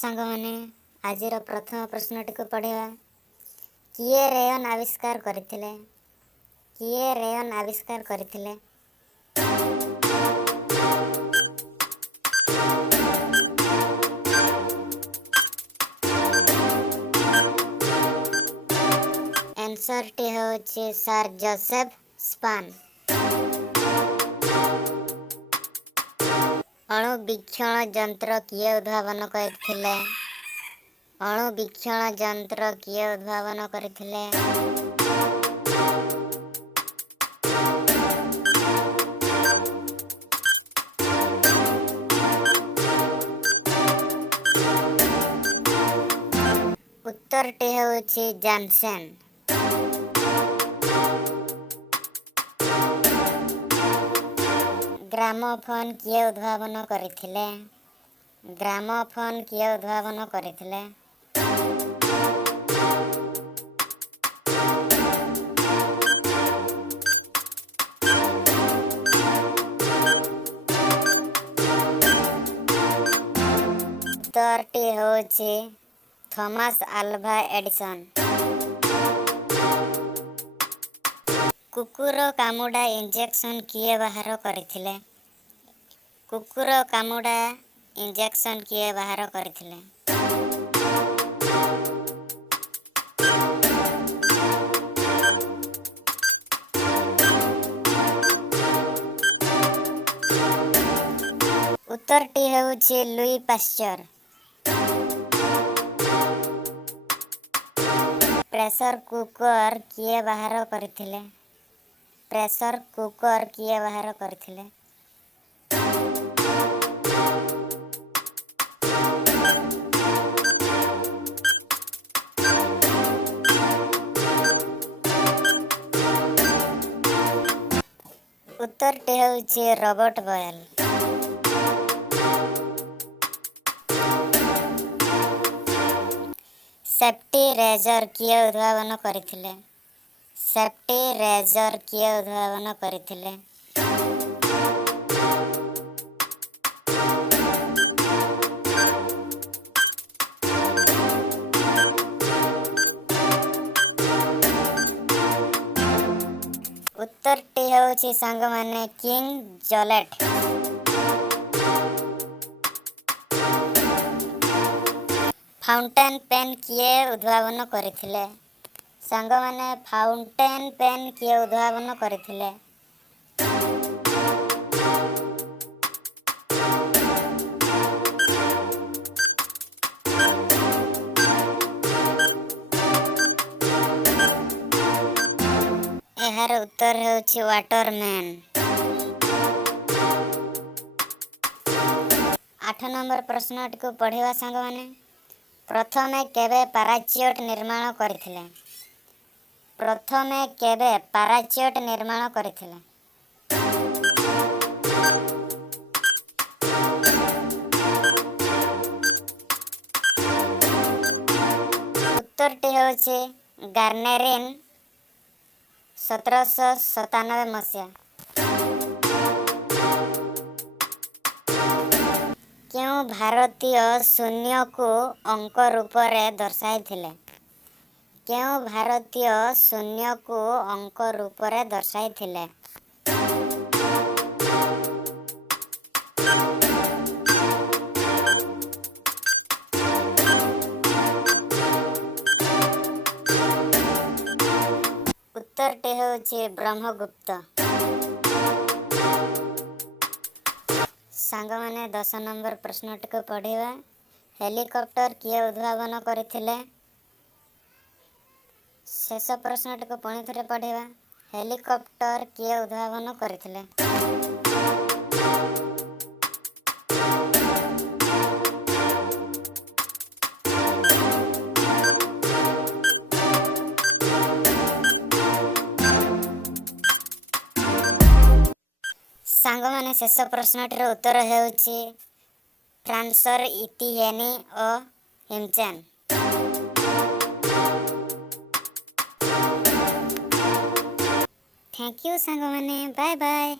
सांग माने आजिर प्रथम प्रश्नटी को पढ़ा। किए रेयन आविष्कार करथिले? किए रेयन आविष्कार करथिले? आंसर टी होछि सर जोसेफ स्पान। अणुवीक्षण यंत्र किए उद्भावन करथिले? अणुवीक्षण यंत्र किए उद्भावन करथिले? उत्तर टी होछि जानसेन। ग्रामोफोन किए उद्भावन करथिले? ग्रामोफोन किए उद्भावन करथिले? उत्तर टी होछि थॉमस अल्वा एडिसन। कुकुर कामुडा इंजेक्शन किए बाहर करथिले? कुकुर कामुडा इंजेक्शन किए बाहर करथिले? उत्तर टी होछि लुई पाश्चर। प्रेशर कुकर किए बाहर करथिले? प्रेशर कुकर किए बाहर करथिले? उत्तर टी होछि रॉबर्ट बॉयल। सेफ्टी रेजर किए उद्भावन करथिले? सेफ्टी रेजर किए उद्भावन करथिले? उत्तर टी होछि सांग माने किंग जोलेट। फाउंटेन पेन किए उद्भावन करथिले? सांग माने फाउंटेन पेन किए उद्भावन करथिले? एहार उत्तर होछि वाटरमैन। 8 नंबर प्रश्नटी को पढ़िवा सांग माने। प्रथमे केबे पाराच्यूट निर्माण करथिले? प्रथमे केबे पाराच्यूट निर्माण करथिले? उत्तर टी होछि गार्नेरिन 1797 मसीहा। क्यों भारतीय शून्य को अंक रूप रे दर्शाइथिले? क्यों भारतीय शून्य को अंक रूप रे दर्शाइथिले? उत्तर टी होछि ब्रह्मगुप्त। सांग माने 10 नंबर प्रश्नटी को पढ़िवा। हेलिकॉप्टर किए उद्भावन करथिले? शेष प्रश्नटी को पुणी थरे पढ़िवा। हेलिकॉप्टर किए उद्भावन करथिले? सांग माने शेष प्रश्नटीर उत्तर हेउछि फ्रांसर इतिहेनी ओ हिमचेन। थैंक यू सांग माने, बाय बाय।